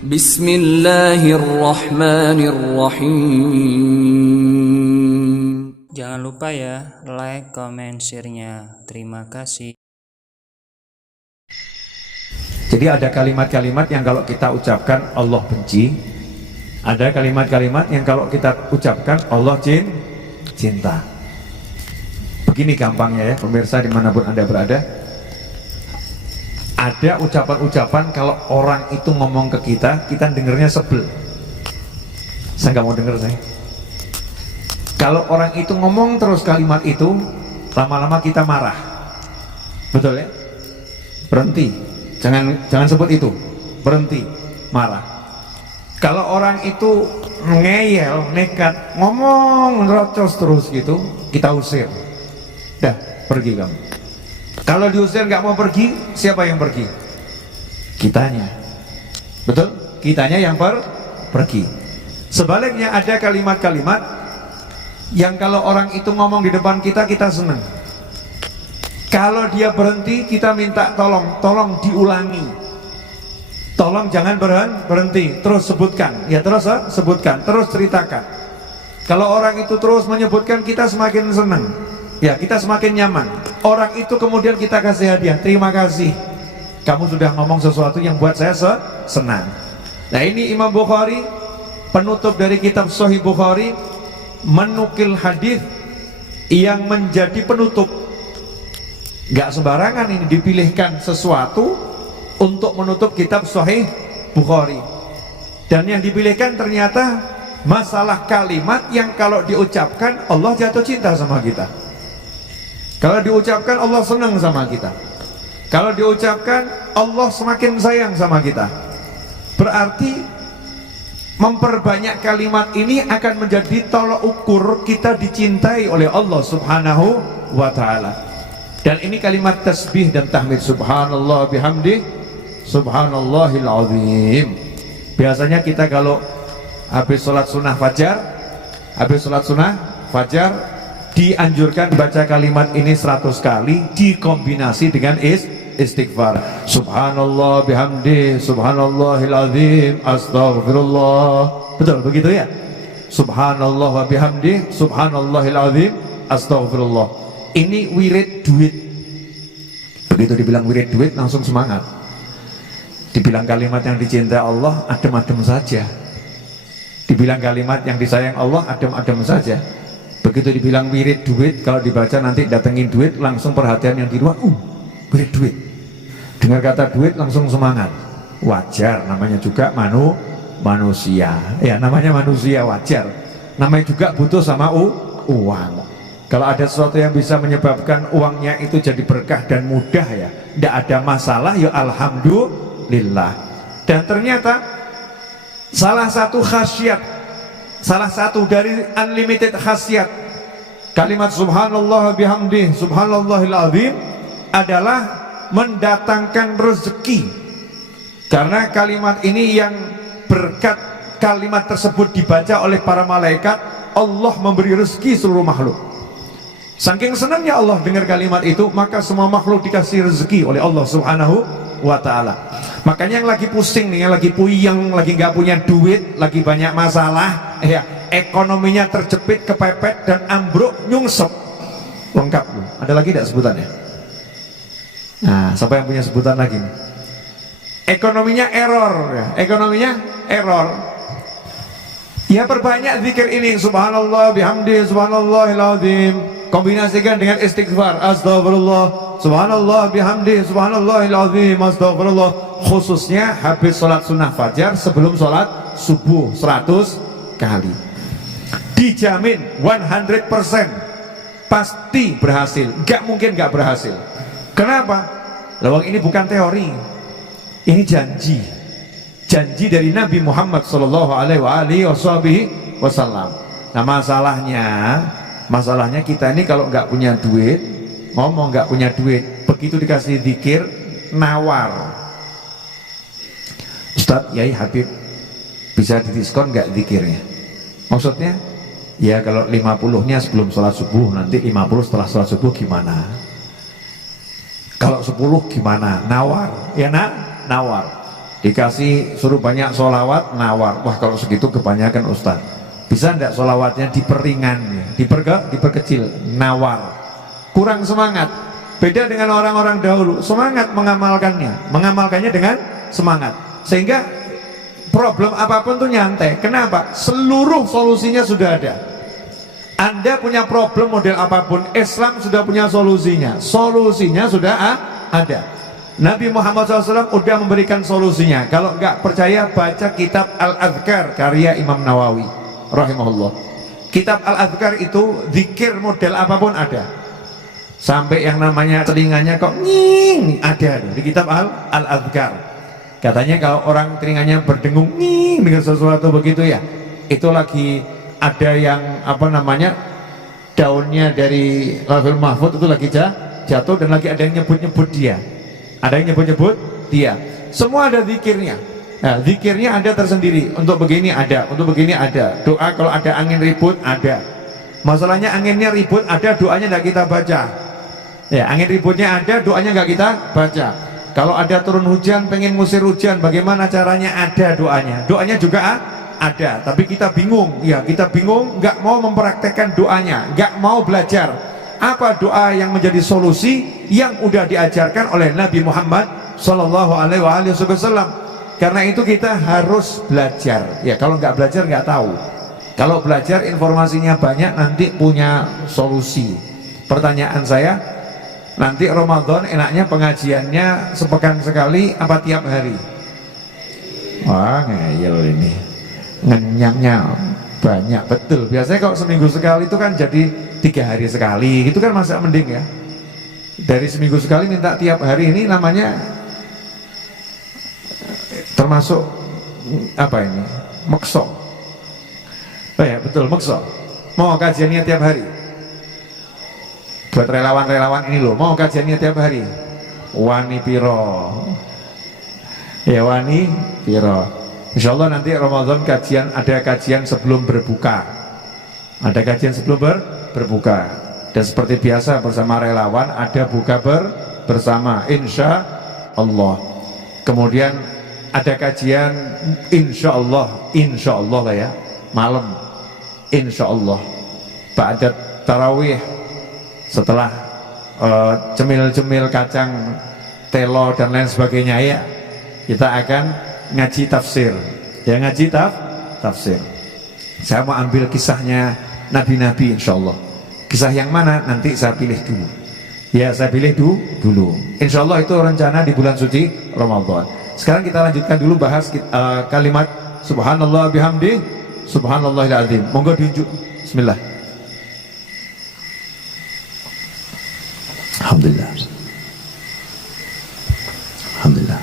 Bismillahirrahmanirrahim. Jangan lupa ya, like, comment, share-nya. Terima kasih. Jadi ada kalimat-kalimat yang kalau kita ucapkan Allah benci, ada kalimat-kalimat yang kalau kita ucapkan Allah cinta. Begini gampangnya ya pemirsa dimanapun Anda berada, ada ucapan-ucapan kalau orang itu ngomong ke kita dengernya sebel. Saya nggak mau denger saya. Kalau orang itu ngomong terus kalimat itu, lama-lama kita marah. Betul ya? Berhenti. Jangan sebut itu. Berhenti. Marah. Kalau orang itu ngeyel, nekat, ngomong nerocos terus gitu, kita usir. Dah, pergi kamu. Kalau diusir nggak mau pergi, siapa yang pergi? Kitanya. Betul? Kitanya yang pergi. Sebaliknya ada kalimat-kalimat yang kalau orang itu ngomong di depan kita, kita senang. Kalau dia berhenti, kita minta tolong diulangi. Tolong jangan berhenti, terus sebutkan. Ya terus sebutkan, terus ceritakan. Kalau orang itu terus menyebutkan, kita semakin senang. Ya, kita semakin nyaman. Orang itu kemudian kita kasih hadiah. Terima kasih, kamu sudah ngomong sesuatu yang buat saya senang. Nah, ini Imam Bukhari, penutup dari kitab Sahih Bukhari, menukil hadis yang menjadi penutup. Gak sembarangan ini dipilihkan sesuatu untuk menutup kitab Sahih Bukhari. Dan yang dipilihkan ternyata masalah kalimat yang kalau diucapkan Allah jatuh cinta sama kita. Kalau diucapkan Allah senang sama kita. Kalau diucapkan Allah semakin sayang sama kita. Berarti memperbanyak kalimat ini akan menjadi tolok ukur kita dicintai oleh Allah Subhanahu wa ta'ala. Dan ini kalimat tasbih dan tahmid. Subhanallah bihamdi, subhanallahil azim. Biasanya kita kalau habis sholat sunnah fajar, dianjurkan baca kalimat ini 100 kali dikombinasi dengan istighfar. Subhanallah bihamdi, subhanallahil azim, astaghfirullah. Betul begitu ya? Subhanallah wa bihamdi, subhanallahil azim, astaghfirullah. Ini wirid duit. Begitu dibilang wirid duit langsung semangat. Dibilang kalimat yang dicintai Allah, adem-adem saja. Dibilang kalimat yang disayang Allah, adem-adem saja. Begitu dibilang wirid duit, kalau dibaca nanti datengin duit, langsung perhatian yang di luar, wirid duit. Dengar kata duit langsung semangat. Wajar, namanya juga manusia. Ya, namanya manusia, wajar. Namanya juga butuh sama uang. Kalau ada sesuatu yang bisa menyebabkan uangnya itu jadi berkah dan mudah, ya tidak ada masalah, ya alhamdulillah. Dan ternyata salah satu khasiat, salah satu dari unlimited khasiat kalimat subhanallah bihamdi subhanallahil azim adalah mendatangkan rezeki. Karena kalimat ini yang berkat kalimat tersebut dibaca oleh para malaikat, Allah memberi rezeki seluruh makhluk. Saking senangnya Allah dengar kalimat itu, maka semua makhluk dikasih rezeki oleh Allah Subhanahu wa ta'ala. Makanya yang lagi pusing nih, yang lagi puyeng, lagi nggak punya duit, lagi banyak masalah, ya ekonominya terjepit, kepepet dan ambruk, nyungsep, lengkap loh. Ada lagi tidak sebutannya? Nah, siapa yang punya sebutan lagi nih? Ekonominya error, ya. Ekonominya error. Ya perbanyak zikir ini, subhanallah bihamdi subhanallahil azim. Kombinasikan dengan istighfar, astagfirullah, subhanallah bihamdi, subhanallahil azim, astagfirullah. Khususnya habis sholat sunnah fajar, sebelum sholat subuh 100 kali. Dijamin 100% pasti berhasil, gak mungkin gak berhasil. Kenapa? Lawang ini bukan teori, ini janji. Janji dari Nabi Muhammad SAW. Nah masalahnya kita ini kalau nggak punya duit, ngomong nggak punya duit, begitu dikasih zikir nawar. Ustadz, Yai Habib, bisa didiskon nggak zikirnya? Maksudnya ya kalau 50-nya sebelum sholat subuh, nanti 50 setelah sholat subuh gimana? Kalau 10 gimana? Nawar, ya nak? Nawar. dikasih suruh banyak sholawat, nawar. Wah kalau segitu kebanyakan Ustaz, bisa enggak sholawatnya diperingan, diperkecil, nawar, kurang semangat. Beda dengan orang-orang dahulu, semangat mengamalkannya dengan semangat, sehingga problem apapun tuh nyantai. Kenapa? Seluruh solusinya sudah ada. Anda punya problem model apapun, Islam sudah punya solusinya sudah ada. Nabi Muhammad SAW sudah memberikan solusinya. Kalau enggak percaya, baca kitab Al-Adhkar karya Imam Nawawi rahimahullah. Kitab Al-Adhkar itu zikir model apapun ada, sampai yang namanya telinganya kok nying ada di kitab Al-Adhkar. Katanya kalau orang telinganya berdengung nying dengan sesuatu begitu ya, itu lagi ada yang daunnya dari Lauhul Mahfuz itu lagi jatuh, dan lagi ada yang nyebut-nyebut dia, semua ada zikirnya. Nah, zikirnya ada tersendiri, untuk begini ada, untuk begini ada. Doa kalau ada angin ribut ada. Masalahnya anginnya ribut ada, doanya tidak kita baca. Ya, angin ributnya ada, doanya nggak kita baca. Kalau ada turun hujan, pengen ngusir hujan, bagaimana caranya? Ada doanya juga ada, tapi kita bingung, nggak mau mempraktekkan doanya, nggak mau belajar apa doa yang menjadi solusi yang udah diajarkan oleh Nabi Muhammad Sallallahu Alaihi Wasallam. Karena itu kita harus belajar. Ya, kalau nggak belajar nggak tahu. Kalau belajar informasinya banyak, nanti punya solusi. Pertanyaan saya, nanti Ramadan enaknya pengajiannya sepekan sekali apa tiap hari? Wah, ngeyel ini. Ngenyangnya banyak betul. Biasanya kalau seminggu sekali itu kan jadi 3 hari sekali, itu kan masa mending ya. Dari seminggu sekali minta tiap hari, ini namanya termasuk apa ini? Mekso. Oh ya betul, mekso. Mau kajiannya tiap hari. Buat relawan-relawan ini loh, mau kajiannya tiap hari. Wani piro? Ya wani piro. Insya Allah nanti Ramadan ada kajian sebelum berbuka. Ada kajian sebelum berbuka. Dan seperti biasa bersama relawan ada buka bersama insya Allah. Kemudian ada kajian insya Allah lah ya, malam insya Allah. Ba'da tarawih, setelah cemil-cemil kacang, telo dan lain sebagainya ya, kita akan ngaji tafsir. Ya, ngaji tafsir. Saya mau ambil kisahnya nabi-nabi insya Allah. Kisah yang mana nanti saya pilih dulu. Ya, saya pilih dulu. Insya Allah itu rencana di bulan suci Ramadan. Sekarang kita lanjutkan dulu bahas kalimat subhanallah bihamdi subhanallahil azim. Monggo diunjuk. Bismillah. Alhamdulillah. Alhamdulillah.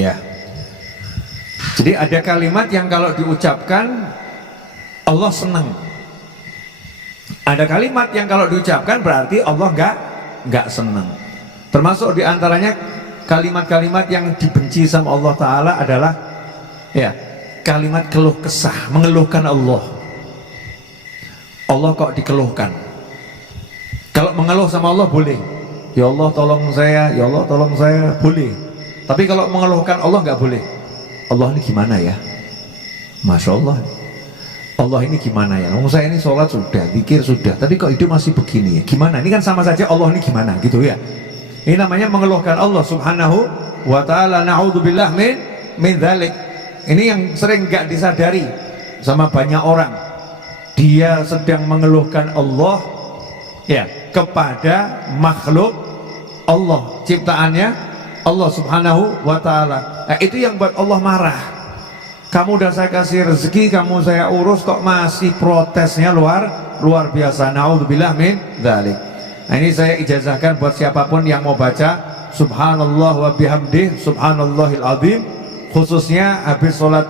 Ya. Jadi ada kalimat yang kalau diucapkan Allah senang. Ada kalimat yang kalau diucapkan berarti Allah nggak senang. Termasuk diantaranya kalimat-kalimat yang dibenci sama Allah Ta'ala adalah ya, kalimat keluh kesah, mengeluhkan Allah. Allah kok dikeluhkan? Kalau mengeluh sama Allah boleh, ya Allah tolong saya, ya Allah tolong saya, boleh. Tapi kalau mengeluhkan Allah nggak boleh. Allah ini gimana ya? Masya Allah, Allah ini gimana ya? Saya ini sholat sudah, zikir sudah, tapi kok hidup masih begini ya? Gimana? Ini kan sama saja Allah ini gimana gitu ya? Ini namanya mengeluhkan Allah Subhanahu wa ta'ala. Na'udzubillah min dzalik. Ini yang sering nggak disadari sama banyak orang. Dia sedang mengeluhkan Allah ya kepada makhluk Allah, ciptaannya Allah Subhanahu wa ta'ala. Nah, itu yang buat Allah marah. Kamu udah saya kasih rezeki, kamu saya urus, kok masih protesnya luar biasa. Na'udzubillah min dzalik. Nah, ini saya ijazahkan buat siapapun yang mau baca subhanallah wa bihamdih subhanallahil azim, khususnya habis sholat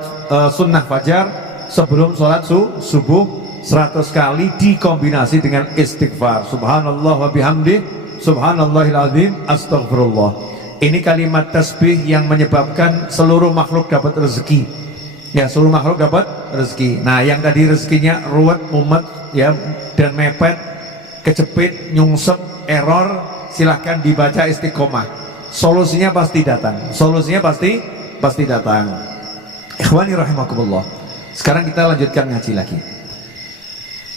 sunnah fajar, sebelum sholat subuh 100 kali dikombinasi dengan istighfar. Subhanallah wa bihamdih subhanallahil azim, astaghfirullah. Ini kalimat tasbih yang menyebabkan seluruh makhluk dapat rezeki. Ya, seluruh makhluk dapat rezeki. Nah, yang tadi rezekinya ruwet, mumet, ya, dan mepet, kejepit, nyungsep, error, silahkan dibaca istiqomah. Solusinya pasti datang. Solusinya pasti datang. Ikhwani rahimakumullah. Sekarang kita lanjutkan ngaji lagi.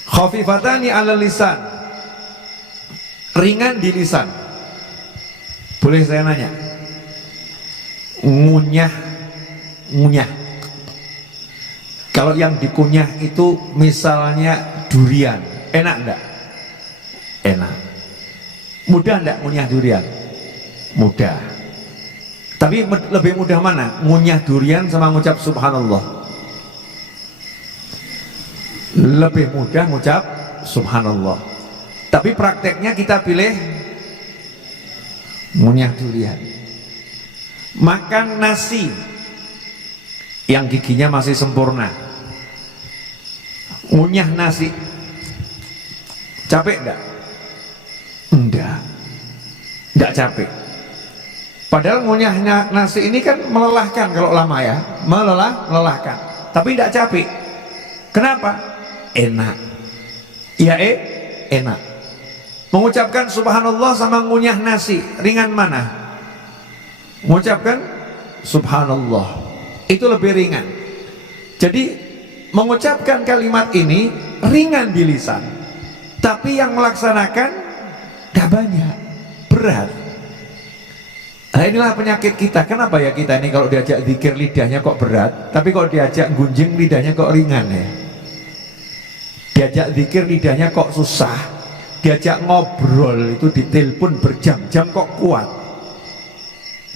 Khafifatani 'alal lisan. Ringan di lisan. Boleh saya nanya? Ngunyah. Kalau yang dikunyah itu misalnya durian, enak enggak? Enak. Mudah enggak ngunyah durian? Mudah. Tapi lebih mudah mana? Ngunyah durian sama ngucap subhanallah? Lebih mudah ngucap subhanallah. Tapi prakteknya kita pilih ngunyah durian. Makan nasi yang giginya masih sempurna, ngunyah nasi, capek enggak? Enggak capek. Padahal ngunyah nasi ini kan melelahkan kalau lama, ya, melelahkan. Tapi enggak capek. Kenapa? Enak. Ya, enak. Mengucapkan subhanallah sama ngunyah nasi, ringan mana? Mengucapkan subhanallah itu lebih ringan. Jadi mengucapkan kalimat ini ringan di lisan, tapi yang melaksanakan gak banyak, berat. Nah, inilah penyakit kita. Kenapa ya kita ini kalau diajak zikir lidahnya kok berat, tapi kalau diajak gunjing lidahnya kok ringan, ya? Diajak zikir lidahnya kok susah, diajak ngobrol itu ditelepon berjam-jam kok kuat.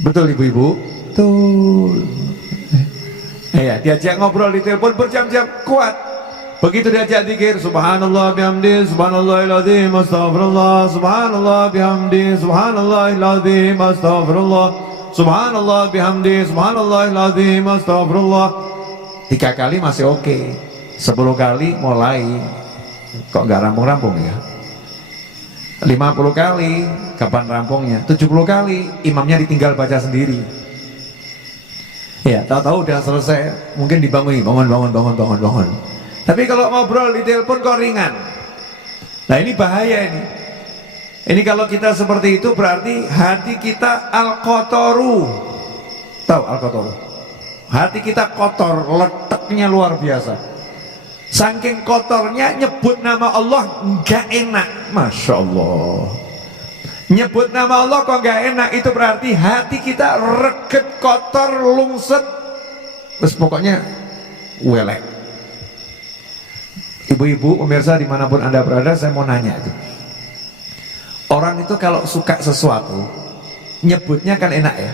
Betul ibu-ibu? Betul. Ya, diajak ngobrol ditelepon berjam-jam kuat. Begitu diajak zikir subhanallah bihamdi subhanallahil azim astaghfirullah subhanallah bihamdi subhanallahil azim astaghfirullah subhanallah bihamdi subhanallahil azim astaghfirullah. 3 kali masih oke. 10 kali mulai kok nggak rampung-rampung, ya. 50 kali kapan rampungnya? 70 kali imamnya ditinggal baca sendiri. Ya, tahu-tahu udah selesai, mungkin dibangun, bangun. Tapi kalau ngobrol di telepon kok ringan. Nah, ini bahaya ini. Ini kalau kita seperti itu berarti hati kita al-qotoru. Tahu al-qotoru? Hati kita kotor, letaknya luar biasa. Saking kotornya nyebut nama Allah nggak enak. Masya Allah. Nyebut nama Allah kok nggak enak, itu berarti hati kita reget, kotor, lungset. Terus pokoknya welek. Ibu-ibu pemirsa dimanapun anda berada, saya mau nanya itu. Orang itu kalau suka sesuatu nyebutnya kan enak, ya.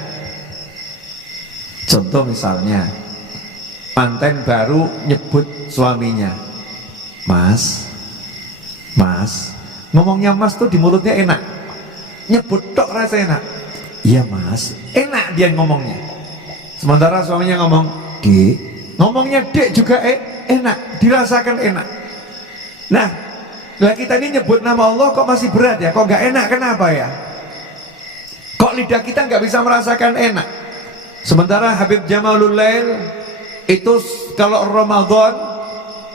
Contoh misalnya manten baru nyebut suaminya mas. Ngomongnya mas tuh di mulutnya enak, nyebut tok rasa enak. Iya mas, enak dia ngomongnya. Sementara suaminya ngomong dek, ngomongnya dek juga enak, dirasakan enak. Nah, lah kita ini nyebut nama Allah kok masih berat, ya? Kok gak enak, kenapa ya? Kok lidah kita gak bisa merasakan enak? Sementara Habib Jamalul Lail itu kalau Ramadan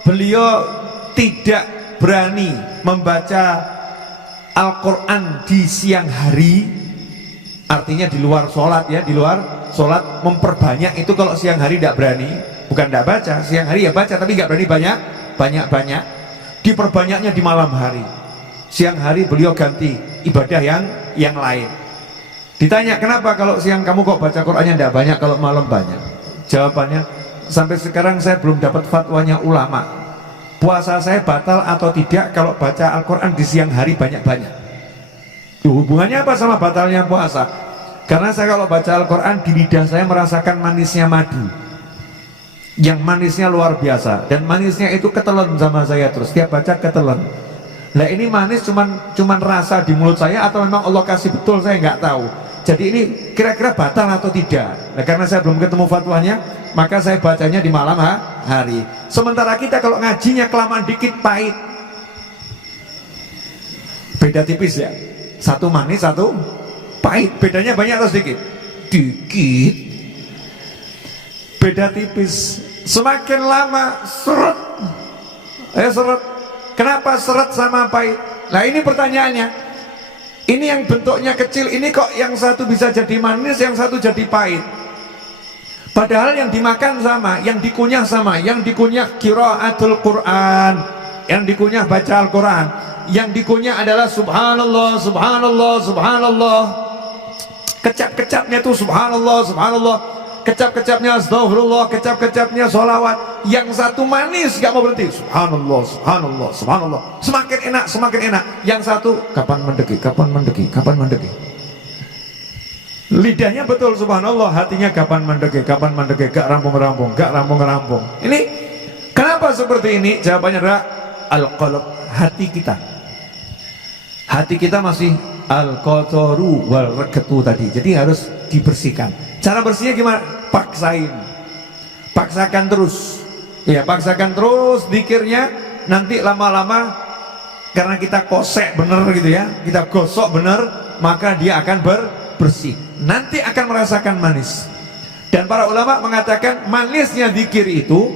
beliau tidak berani membaca Al-Quran di siang hari, artinya di luar sholat, ya, di luar sholat. Memperbanyak itu kalau siang hari tidak berani, bukan tidak baca, siang hari ya baca tapi nggak berani banyak. Diperbanyaknya di malam hari. Siang hari beliau ganti ibadah yang lain. Ditanya kenapa kalau siang kamu kok baca Qurannya tidak banyak, kalau malam banyak? Jawabannya, sampai sekarang saya belum dapat fatwanya ulama, puasa saya batal atau tidak kalau baca Al-Quran di siang hari banyak-banyak. Hubungannya apa sama batalnya puasa? Karena saya kalau baca Al-Quran di lidah saya merasakan manisnya madu, yang manisnya luar biasa, dan manisnya itu ketelan sama saya terus, tiap baca ketelan. Nah, ini manis cuman rasa di mulut saya atau memang Allah kasih betul, saya nggak tahu. Jadi ini kira-kira batal atau tidak. Nah, karena saya belum ketemu fatwanya, maka saya bacanya di malam hari. Sementara kita kalau ngajinya kelamaan dikit pahit. Beda tipis, ya. Satu manis, satu pahit. Bedanya banyak atau sedikit? dikit. Beda tipis. Semakin lama seret. Seret. Kenapa seret sama pahit? Nah ini pertanyaannya. Ini yang bentuknya kecil, ini kok yang satu bisa jadi manis, yang satu jadi pahit. Padahal yang dimakan sama, yang dikunyah sama, yang dikunyah qiraatul Quran, yang dikunyah baca Al-Quran, yang dikunyah adalah subhanallah, subhanallah, subhanallah. Kecap-kecapnya tuh subhanallah, subhanallah. Kecap-kecapnya astagfirullah, kecap-kecapnya sholawat. Yang satu manis gak mau berhenti, subhanallah, subhanallah, subhanallah. Semakin enak, semakin enak. Yang satu kapan mendeki, kapan mendeki, kapan mendeki. Lidahnya betul subhanallah, hatinya kapan mendeki, kapan mendeki. Gak rampung-rampung, gak rampung-rampung. Ini kenapa seperti ini? Jawabannya adalah al-qalb, hati kita. Hati kita masih al-qataru wal reketu tadi. Jadi harus dibersihkan. Cara bersihnya gimana? Paksain, paksakan terus, ya paksakan terus zikirnya. Nanti lama-lama karena kita kosek bener gitu ya, kita gosok bener, maka dia akan bersih. Nanti akan merasakan manis. Dan para ulama mengatakan manisnya zikir itu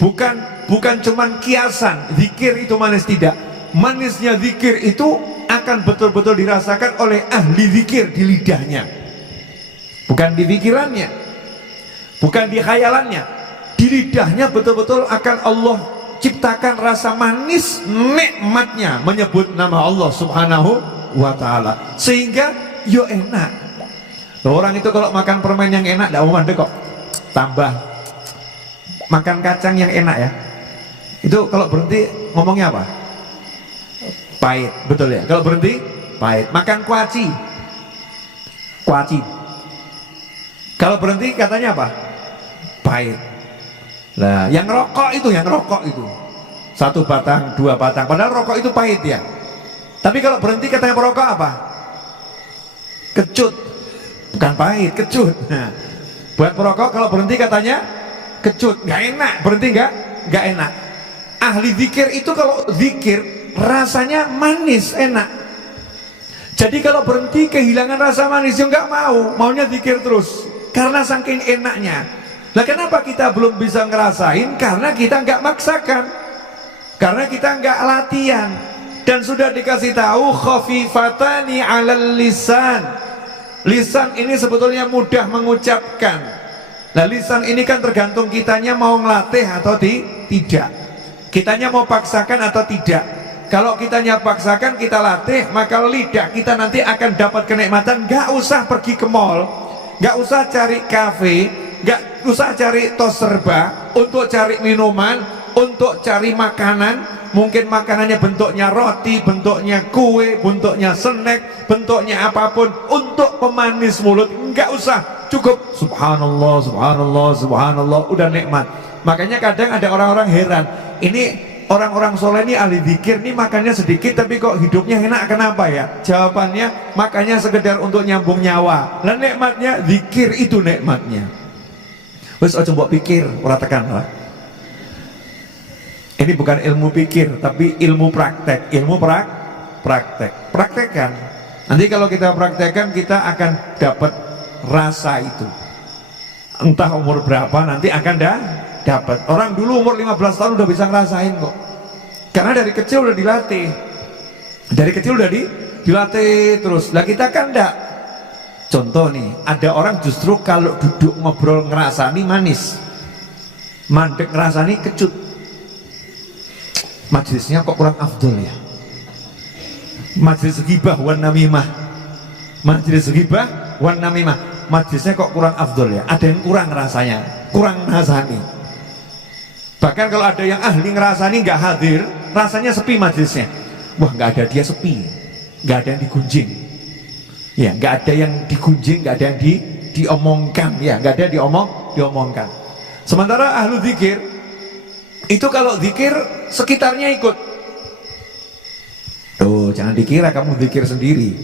bukan cuman kiasan, zikir itu manis, tidak. Manisnya zikir itu akan betul-betul dirasakan oleh ahli zikir di lidahnya. Bukan di pikirannya, bukan di khayalannya, di lidahnya betul-betul akan Allah ciptakan rasa manis nikmatnya menyebut nama Allah subhanahu wa ta'ala, sehingga yo enak. Orang itu kalau makan permen yang enak tidak mau mandek kok, tambah makan kacang yang enak ya, itu kalau berhenti ngomongnya apa? Pahit, betul ya? Kalau berhenti pahit. Makan kuaci, kuaci, kalau berhenti katanya apa? Pahit. Nah, yang rokok itu satu batang, dua batang, padahal rokok itu pahit ya. Tapi kalau berhenti katanya perokok apa? Kecut. Bukan pahit, kecut. Nah, buat perokok kalau berhenti katanya kecut, nggak enak. Berhenti nggak enak. Ahli zikir itu kalau zikir rasanya manis, enak. Jadi kalau berhenti kehilangan rasa manis, ya nggak mau, maunya zikir terus. Karena saking enaknya. Nah kenapa kita belum bisa ngerasain? Karena kita nggak maksakan, karena kita nggak latihan. Dan sudah dikasih tahu khafifatani 'alal lisan. Lisan ini sebetulnya mudah mengucapkan. Nah lisan ini kan tergantung kitanya mau ngelatih atau tidak. Kitanya mau paksakan atau tidak. Kalau kitanya paksakan, kita latih, maka lidah kita nanti akan dapat kenikmatan. Nggak usah pergi ke mall, nggak usah cari kafe, nggak usah cari tos serba untuk cari minuman, untuk cari makanan. Mungkin makanannya bentuknya roti, bentuknya kue, bentuknya snack, bentuknya apapun, untuk pemanis mulut. Nggak usah, cukup subhanallah, subhanallah, subhanallah, udah nikmat. Makanya kadang ada orang-orang heran, ini orang-orang soleh ini ahli zikir nih makannya sedikit tapi kok hidupnya enak, kenapa ya? Jawabannya makanya sekedar untuk nyambung nyawa. Dan nikmatnya zikir itu nikmatnya. Wes aja mbok pikir, ora tekan lah. Ini bukan ilmu pikir tapi ilmu praktek, ilmu praktek. Praktekkan. Nanti kalau kita praktekkan kita akan dapat rasa itu. Entah umur berapa nanti akan dapat. Orang dulu umur 15 tahun udah bisa ngerasain kok. Karena dari kecil udah dilatih. Dari kecil udah dilatih terus. Lah kita kan enggak. Contoh nih, ada orang justru kalau duduk ngobrol ngerasani manis, mandek ngerasani kecut. Majelisnya kok kurang afdol ya. Majelis ghibah wan namimah. Majelis ghibah wan namimah. Majelisnya kok kurang afdol ya. Ada yang kurang rasanya, kurang ngerasani. Bahkan kalau ada yang ahli ngerasani nggak hadir, rasanya sepi majelisnya. Wah, nggak ada dia sepi, nggak ada yang digunjing, ya nggak ada yang digunjing, nggak ada yang diomongkan, ya nggak ada diomongkan. Sementara ahlu zikir itu kalau zikir sekitarnya ikut. Tuh, jangan dikira kamu zikir sendiri.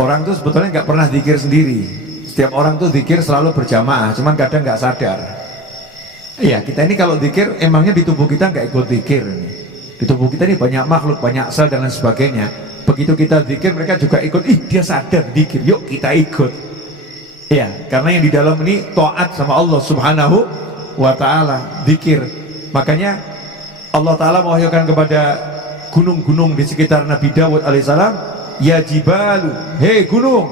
Orang tuh sebetulnya nggak pernah zikir sendiri. Setiap orang tuh zikir selalu berjamaah, cuman kadang nggak sadar. Iya, kita ini kalau zikir emangnya di tubuh kita nggak ikut zikir. Di tubuh kita ini banyak makhluk, banyak sel dan lain sebagainya. Begitu kita zikir mereka juga ikut. Ih, dia sadar zikir, yuk kita ikut. Ya, karena yang di dalam ini taat sama Allah Subhanahu wa ta'ala, zikir. Makanya Allah Ta'ala mewahyukan kepada gunung-gunung di sekitar Nabi Dawud alaihissalam, ya jibalu, hei gunung,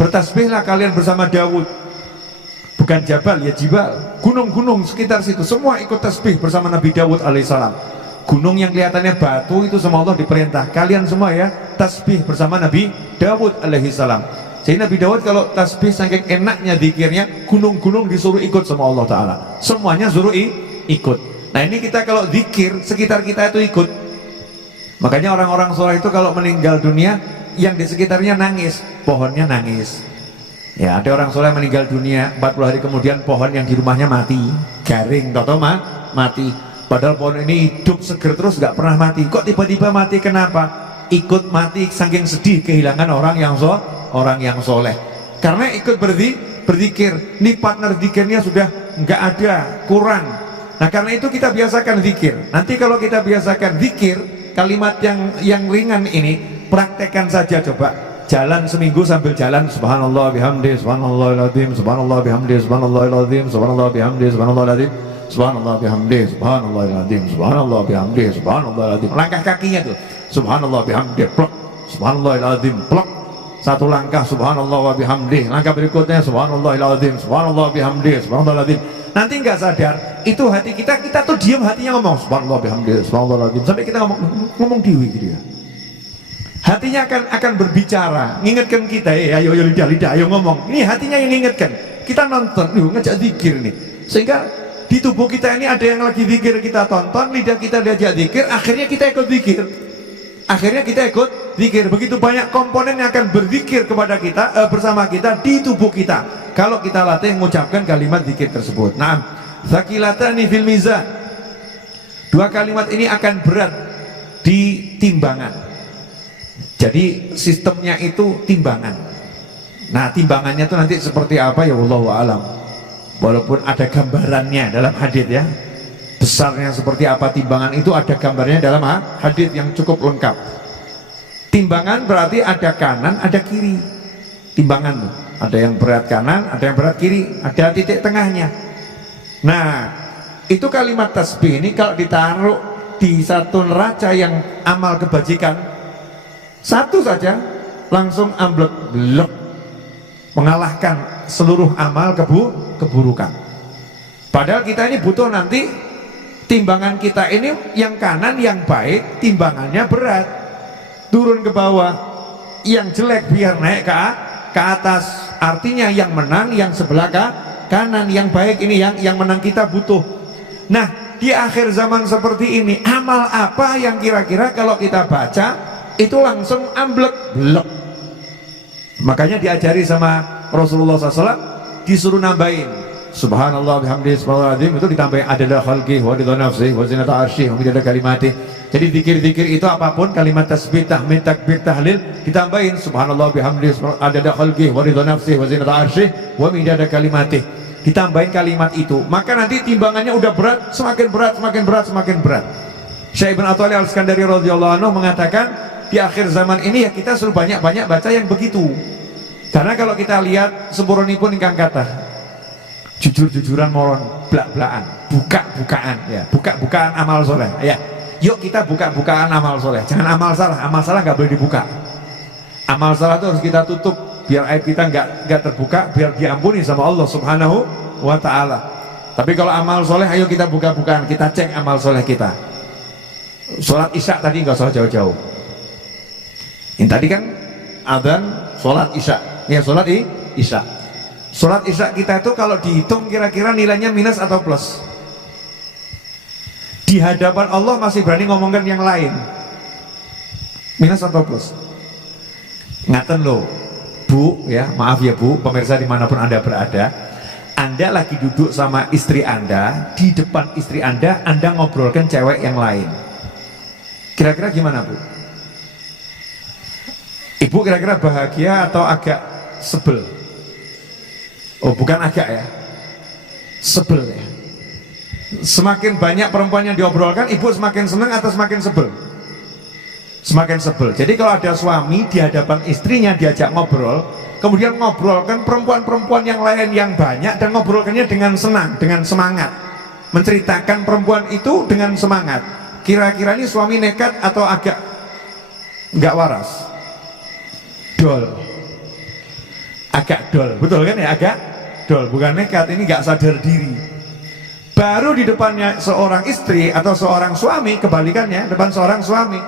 bertasbihlah kalian bersama Dawud. Bukan jabal, ya jibal. Gunung-gunung sekitar situ semua ikut tasbih bersama Nabi Dawud alaihissalam. Gunung yang kelihatannya batu itu sama Allah diperintah, kalian semua ya tasbih bersama Nabi Dawud alaihissalam. Jadi Nabi Dawud kalau tasbih saking enaknya zikirnya, gunung-gunung disuruh ikut sama Allah Ta'ala. Semuanya suruh ikut. Nah ini kita kalau zikir, sekitar kita itu ikut. Makanya orang-orang soleh itu kalau meninggal dunia, yang di sekitarnya nangis, pohonnya nangis. Ya, ada orang soleh meninggal dunia, 40 hari kemudian pohon yang di rumahnya mati, garing, toto mati. Padahal pohon ini hidup seger terus, gak pernah mati. Kok tiba-tiba mati? Kenapa? Ikut mati saking sedih kehilangan orang yang soleh. Karena ikut berzikir, nih partner zikirnya sudah nggak ada, kurang. Nah karena itu kita biasakan zikir. Nanti kalau kita biasakan zikir, kalimat yang ringan ini praktekkan saja, coba jalan seminggu sambil jalan subhanallah bihamdi subhanallahil azim subhanallah bihamdi subhanallahil azim subhanallah bihamdi subhanallahil azim subhanallah bihamdi subhanallahil azim subhanallah bihamdi subhanallahil azim. Langkah kakinya tuh subhanallah bihamdi plok, subhanallahil azim plok. Satu langkah subhanallah wa bihamdi, langkah berikutnya subhanallahil azim subhanallah bihamdi subhanallahil azim. Nanti nggak sadar itu hati kita tuh diam, hatinya ngomong subhanallah bihamdi subhanallahil azim, sampai kita ngomong dewi gitu ya. Hatinya akan berbicara, ngingetkan kita, ayo lidah, ayo ngomong. Ini hatinya yang ngingetkan. Kita nonton, ngajak zikir nih. Sehingga di tubuh kita ini ada yang lagi zikir, kita tonton, lidah kita diajak zikir, akhirnya kita ikut zikir. Begitu banyak komponen yang akan berzikir kepada kita, bersama kita di tubuh kita. Kalau kita latih mengucapkan kalimat zikir tersebut. Nah, tsaqilatani fil mizan. Dua kalimat ini akan berat di timbangan. Jadi sistemnya itu timbangan. Nah timbangannya itu nanti seperti apa ya wallahu alam. Walaupun ada gambarannya dalam hadis ya, besarnya seperti apa timbangan itu ada gambarnya dalam hadis yang cukup lengkap. Timbangan berarti ada kanan ada kiri. Timbangan tuh ada yang berat kanan, ada yang berat kiri, ada titik tengahnya. Nah itu kalimat tasbih ini kalau ditaruh di satu neraca yang amal kebajikan, satu saja langsung amblek blek, mengalahkan seluruh amal keburukan. Padahal kita ini butuh nanti timbangan kita ini yang kanan yang baik, timbangannya berat, turun ke bawah, yang jelek biar naik ke atas. Artinya yang menang yang sebelah kanan, yang baik ini yang menang kita butuh. Nah di akhir zaman seperti ini, amal apa yang kira-kira kalau kita baca itu langsung amblek blek. Makanya diajari sama Rasulullah SAW, disuruh nambahin subhanallah bihamdi subhanallah azim, itu ditambahin adalah khalqi wa ridha nafsi wa zinata arsyih wa midada kalimati. Jadi zikir-zikir itu apapun, kalimat tasbih, tahmid, takbir, tahlil, ditambahin subhanallah bihamdi adalah khalqi wa ridha nafsi wa zinata arsyih wa midada kalimati. Ditambahin kalimat itu, maka nanti timbangannya udah berat, semakin berat. Syekh Ibn Athaillah Al-Iskandari radhiyallahu anhu mengatakan, di akhir zaman ini ya kita suruh banyak-banyak baca yang begitu. Karena kalau kita lihat sempurnipun ingkang kathah, jujur-jujuran moron, blak-blakan, buka-bukaan ya, buka-bukaan amal soleh ya. Yuk kita buka-bukaan amal soleh, jangan amal salah nggak boleh dibuka. Amal salah itu harus kita tutup biar aib kita nggak terbuka, biar diampuni sama Allah Subhanahu wa ta'ala. Tapi kalau amal soleh, ayo kita buka-bukaan, kita cek amal soleh kita. Sholat isya tadi nggak usah jauh-jauh. Ini tadi kan adzan sholat isya, ya sholat isya. Sholat isya kita itu kalau dihitung kira-kira nilainya minus atau plus? Di hadapan Allah masih berani ngomongkan yang lain, minus atau plus? Ngaten loh, Bu, ya maaf ya Bu, pemirsa dimanapun Anda berada, Anda lagi duduk sama istri Anda, di depan istri Anda ngobrolkan cewek yang lain. Kira-kira gimana Bu? Ibu kira-kira bahagia atau agak sebel? Oh bukan agak ya, sebel ya. Semakin banyak perempuan yang diobrolkan, ibu semakin senang atau semakin sebel? Semakin sebel. Jadi kalau ada suami di hadapan istrinya diajak ngobrol, kemudian ngobrolkan perempuan-perempuan yang lain yang banyak, dan ngobrolkannya dengan senang, dengan semangat, menceritakan perempuan itu dengan semangat. Kira-kira ini suami nekat atau agak nggak waras? Dol, agak dol, betul kan ya, agak dol, bukan nekat, ini nggak sadar diri. Baru di depannya seorang istri atau seorang suami, kebalikannya, depan seorang suami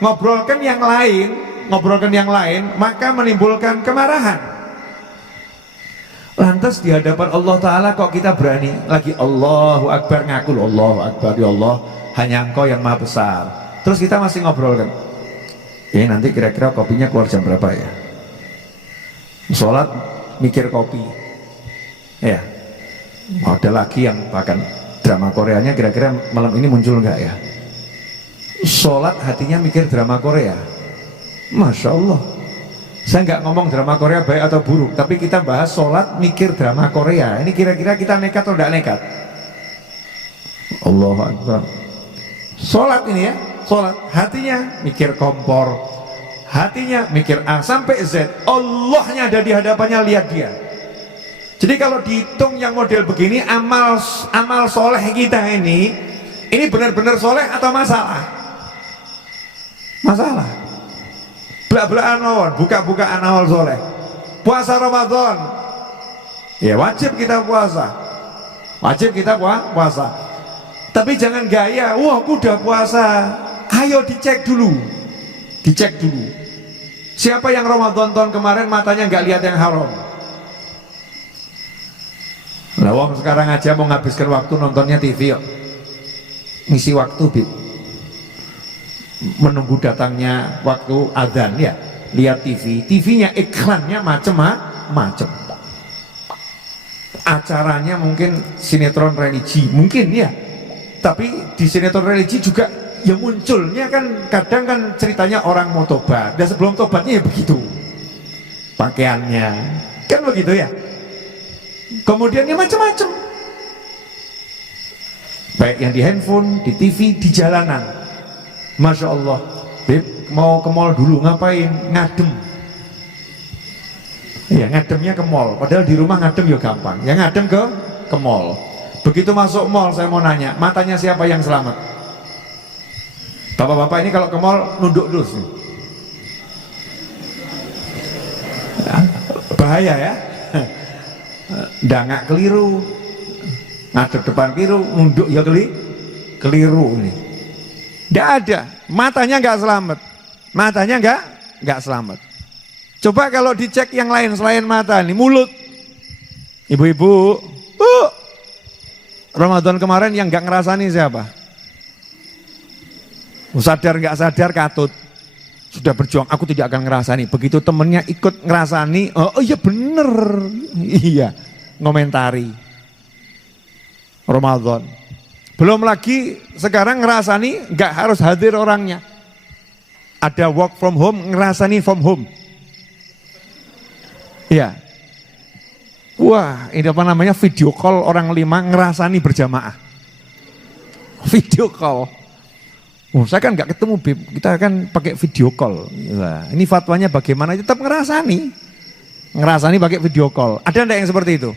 ngobrolkan yang lain, maka menimbulkan kemarahan. Lantas di hadapan Allah Ta'ala kok kita berani lagi Allahu Akbar, ngaku Allahu Akbar, ya Allah hanya Engkau yang maha besar. Terus kita masih ngobrolkan, ini nanti kira-kira kopinya keluar jam berapa ya? Sholat mikir kopi, ya. Ada lagi yang bahkan drama Koreanya, kira-kira malam ini muncul nggak ya? Sholat hatinya mikir drama Korea. Masya Allah. Saya nggak ngomong drama Korea baik atau buruk, tapi kita bahas sholat mikir drama Korea. Ini kira-kira kita nekat atau nggak nekat? Allahu Akbar. Sholat ini ya, sholat hatinya mikir kompor, hatinya mikir A sampai Z. Allahnya ada di hadapannya, lihat dia. Jadi kalau dihitung yang model begini, amal soleh kita ini benar-benar soleh atau masalah? Masalah. Belak-belakan mawon, buka-bukaan awal soleh. Puasa Ramadan, ya wajib kita puasa, puasa. Tapi jangan gaya, wah aku udah puasa. Ayo dicek dulu. Siapa yang Ramadan tahun kemarin matanya nggak lihat yang haram? Lah wong sekarang aja mau nghabiskan waktu nontonnya TV yuk. Ngisi waktu Bib. Menunggu datangnya waktu adzan ya, lihat TV. TV-nya iklannya macem-macem. Acaranya mungkin sinetron religi, mungkin ya. Tapi di sinetron religi juga ya munculnya kan kadang kan ceritanya orang mau tobat. Dan sebelum tobatnya ya begitu. Pakaiannya kan begitu ya. Kemudian ya macam-macam, baik yang di handphone, di TV, di jalanan. Masya Allah, Beb, mau ke mall dulu, ngapain? Ngadem. Ya ngademnya ke mall, padahal di rumah ngadem ya gampang. Yang ngadem ke mall. Begitu masuk mall, saya mau nanya, matanya siapa yang selamat? Bapak-bapak ini kalau ke mall nunduk terus nih. Bahaya ya. Nggak keliru, ngadep depan keliru, nunduk ya keliru ini. Nggak ada, matanya nggak selamat. Coba kalau dicek yang lain selain mata nih, mulut. Ibu-ibu, Ramadan kemarin yang nggak ngerasani siapa? Sadar nggak sadar katut. Sudah berjuang, aku tidak akan ngerasani. Begitu temennya ikut ngerasani, oh iya bener, iya, ngomentari Ramadan. Belum lagi sekarang ngerasani nggak harus hadir orangnya. Ada work from home, ngerasani from home. Iya. Wah, ini apa namanya, video call orang 5 ngerasani berjamaah. Video call. Oh, saya kan nggak ketemu Bib, kita kan pakai video call. Nah, ini fatwanya bagaimana? Tetap ngerasani pakai video call. Ada enggak yang seperti itu?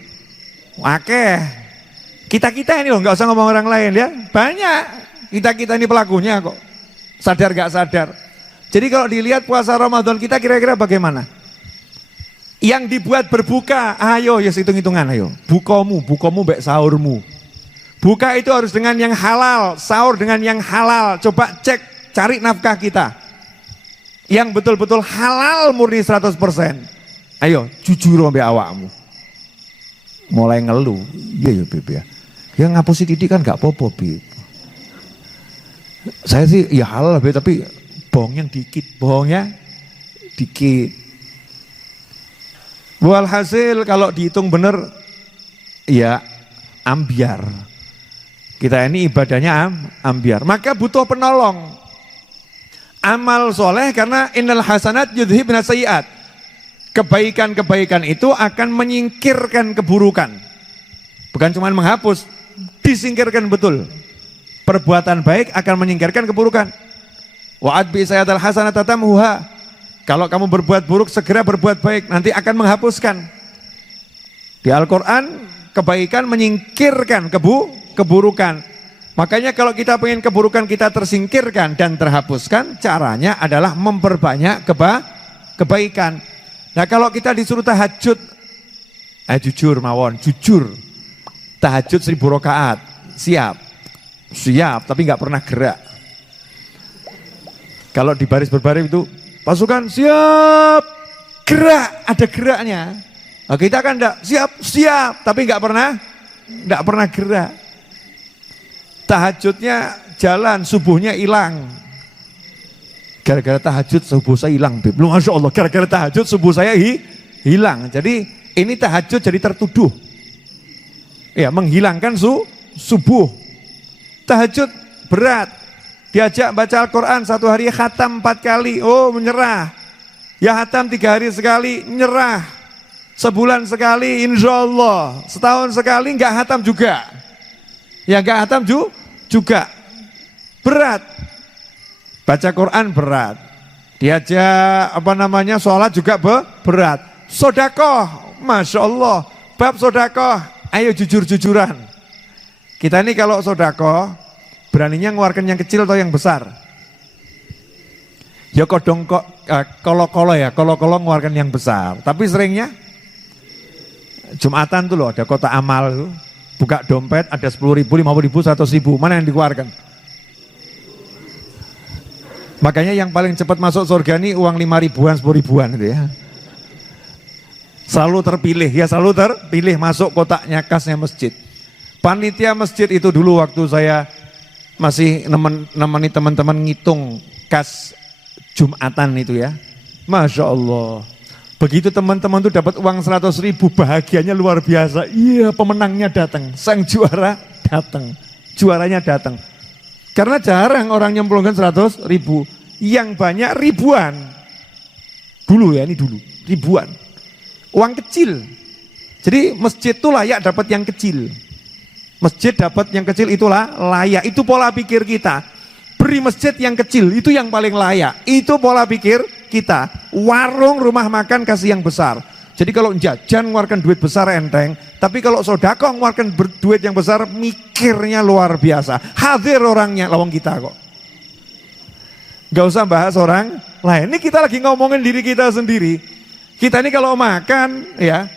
Oke, kita ini loh, nggak usah ngomong orang lain ya. Banyak kita ini pelakunya kok. Sadar nggak sadar. Jadi kalau dilihat puasa Ramadan kita kira-kira bagaimana? Yang dibuat berbuka, ayo ya hitung-hitungan, ayo. Bukamu baik sahurmu. Buka itu harus dengan yang halal, sahur dengan yang halal. Coba cek, cari nafkah kita yang betul-betul halal murni 100%. Ayo, jujur sampai awakmu. Mulai ngeluh, iya ya Beb ya. Ya ngapusi titik kan gak apa-apa Beb. Saya sih ya halal Beb, tapi bohongnya dikit. Walhasil kalau dihitung bener, ya ambiar. Kita ini ibadahnya ambiar, maka butuh penolong. Amal soleh karena innal hasanat yudhibna sayyiat. Kebaikan-kebaikan itu akan menyingkirkan keburukan. Bukan cuma menghapus, disingkirkan betul. Perbuatan baik akan menyingkirkan keburukan. Wa'ad bi sayyatal hasanat tatamhuha. Kalau kamu berbuat buruk, segera berbuat baik, nanti akan menghapuskan. Di Al-Quran, kebaikan menyingkirkan keburukan. Makanya kalau kita pengen keburukan kita tersingkirkan dan terhapuskan, caranya adalah memperbanyak kebaikan. Nah kalau kita disuruh tahajud, jujur mawon, jujur. Tahajud 1000 rakaat, siap, tapi nggak pernah gerak. Kalau di baris berbaris itu, pasukan siap, gerak, ada geraknya. Nah, kita kan enggak siap, tapi nggak pernah gerak. Tahajudnya jalan, subuhnya hilang. Gara-gara tahajud subuh saya hilang, Beb. Masya Allah, gara-gara tahajud subuh saya hilang. Jadi ini tahajud jadi tertuduh. Ya, menghilangkan subuh. Tahajud berat. Diajak baca Al-Quran 1 hari khatam 4 kali, oh menyerah. Ya khatam 3 hari sekali, nyerah. Sebulan sekali, insya Allah. Setahun sekali nggak khatam juga. Ya nggak khatam juga. Berat. Baca Quran berat. Diajak sholat juga berat. Sodakoh, Masya Allah. Bab sodakoh, ayo jujur-jujuran. Kita ini kalau sodakoh, beraninya ngeluarkan yang kecil atau yang besar? Ya kolo-kolo ngeluarkan yang besar. Tapi seringnya Jumatan tuh loh ada kota amal tuh. Buka dompet ada 10.000, 50.000, 100.000. Mana yang dikeluarkan? Makanya yang paling cepat masuk surga ini uang 5.000-an, 10.000-an gitu ya. Selalu terpilih masuk kotaknya kasnya masjid. Panitia masjid itu dulu waktu saya masih nemeni teman-teman ngitung kas Jumatan itu ya. Masya Allah. Begitu teman-teman tuh dapat uang 100.000, bahagianya luar biasa. Iya, pemenangnya datang, sang juara datang, juaranya datang. Karena jarang orang nyemplungkan 100.000, yang banyak ribuan. Dulu ya, ini dulu, ribuan. Uang kecil. Jadi masjid itu layak dapat yang kecil. Masjid dapat yang kecil itulah layak. Itu pola pikir kita. Beri masjid yang kecil, itu yang paling layak. Itu pola pikir kita. Warung, rumah makan kasih yang besar. Jadi kalau jajan ngeluarkan duit besar enteng, tapi kalau sedekah ngeluarkan duit yang besar mikirnya luar biasa. Hadir orangnya, lawang kita kok. Gak usah bahas orang lain. Ini kita lagi ngomongin diri kita sendiri. Kita ini kalau makan ya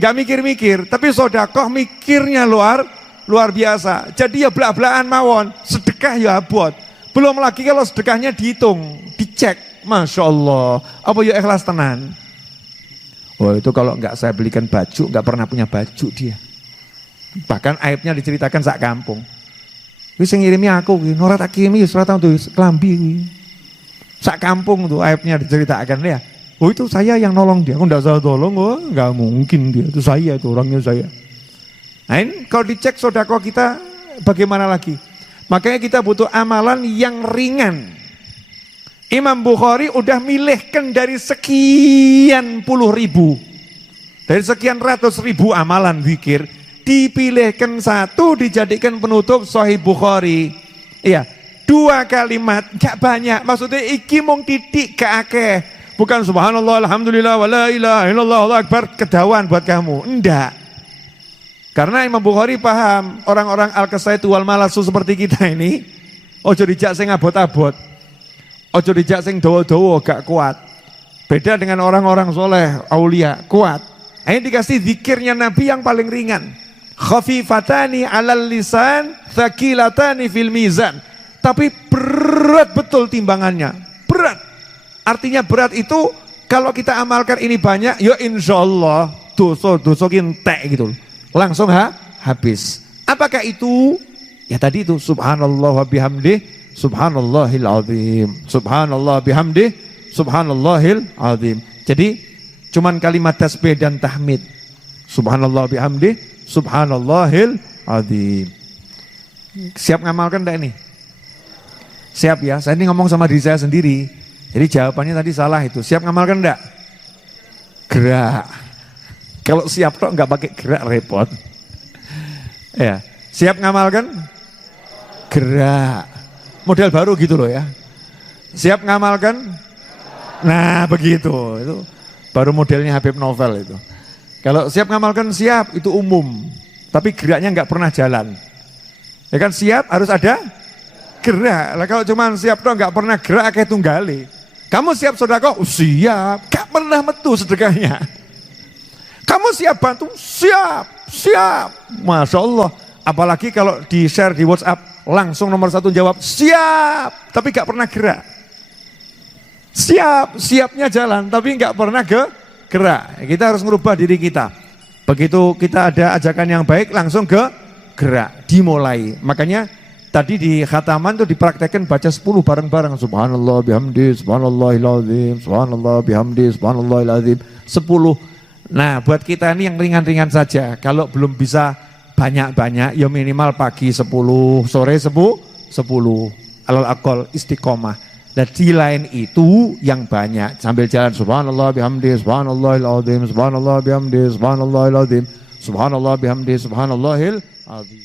gak mikir-mikir, tapi sedekah mikirnya luar biasa. Jadi ya belak-belakan mawon, sedekah ya abot. Belum lagi kalau sedekahnya dihitung, dicek, Masya Allah, apa ya ikhlas tenan. Oh itu kalau nggak saya belikan baju, nggak pernah punya baju dia. Bahkan aibnya diceritakan sak kampung. Wis sing ngirimi aku, ora tak kirimi, ora tau tuh kelambi. Sak kampung tuh aibnya diceritakan ya. Oh itu saya yang nolong dia, aku nggak salah tolong, oh nggak mungkin dia, itu saya, itu orangnya saya. Nah ini kalau dicek sedekah kita bagaimana lagi? Makanya kita butuh amalan yang ringan. Imam Bukhari udah milihkan dari sekian puluh ribu, dari sekian ratus ribu amalan zikir, dipilihkan satu dijadikan penutup Sahih Bukhari. Iya, 2 kalimat, gak banyak. Maksudnya iki mung titik gak akeh. Bukan subhanallah, alhamdulillah, wa la ilaha illallah, Allahu akbar, kedawan buat kamu. Enggak. Karena Imam Bukhari paham orang-orang al-kasaitu wal malasu seperti kita ini, ojo dijak sing abot-abot, ojo dijak sing dawa-dawa gak kuat. Beda dengan orang-orang soleh, aulia, kuat. Ini dikasih zikirnya Nabi yang paling ringan. Khafifatani alal lisan, thaqilatani fil mizan. Tapi berat betul timbangannya, berat. Artinya berat itu kalau kita amalkan ini banyak, ya insya Allah dosa kintek gitu. Langsung habis. Apakah itu? Ya tadi itu subhanallah wa bihamdih, subhanallahil azim. Subhanallah bihamdih, subhanallahil azim. Jadi cuman kalimat tasbih dan tahmid. Subhanallah bihamdih, subhanallahil azim. Siap ngamalkan enggak ini? Siap ya, saya ini ngomong sama diri saya sendiri. Jadi jawabannya tadi salah itu. Siap ngamalkan enggak? Gerak. Kalau siap kok enggak pakai gerak repot. Ya, siap ngamalkan? Gerak. Model baru gitu loh ya. Siap ngamalkan? Nah begitu, itu baru modelnya Habib Novel itu. Kalau siap ngamalkan siap itu umum, tapi geraknya nggak pernah jalan. Ya kan siap harus ada gerak. Lah kalau cuma siap tuh nggak pernah gerak kayak tunggali. Kamu siap sedekah? Siap, nggak pernah metu sedekahnya. Kamu siap bantu? Siap. Masya Allah. Apalagi kalau di share di WhatsApp langsung nomor 1 jawab siap, tapi nggak pernah gerak. Siapnya jalan, tapi nggak pernah gerak. Kita harus merubah diri kita. Begitu kita ada ajakan yang baik, langsung gerak, dimulai. Makanya tadi di khataman itu dipraktekkan baca 10 bareng-bareng. Subhanallah bihamdi, subhanallahil azim, subhanallah bihamdi, subhanallahil azim. 10. Nah buat kita ini yang ringan-ringan saja. Kalau belum bisa banyak-banyak, ya minimal pagi 10, sore 10. Alal aqal istiqomah. Dan di lain itu yang banyak sambil jalan subhanallah bihamdi, subhanallahil azim, subhanallah bihamdi, subhanallahil azim, subhanallah bihamdi, subhanallahil azim.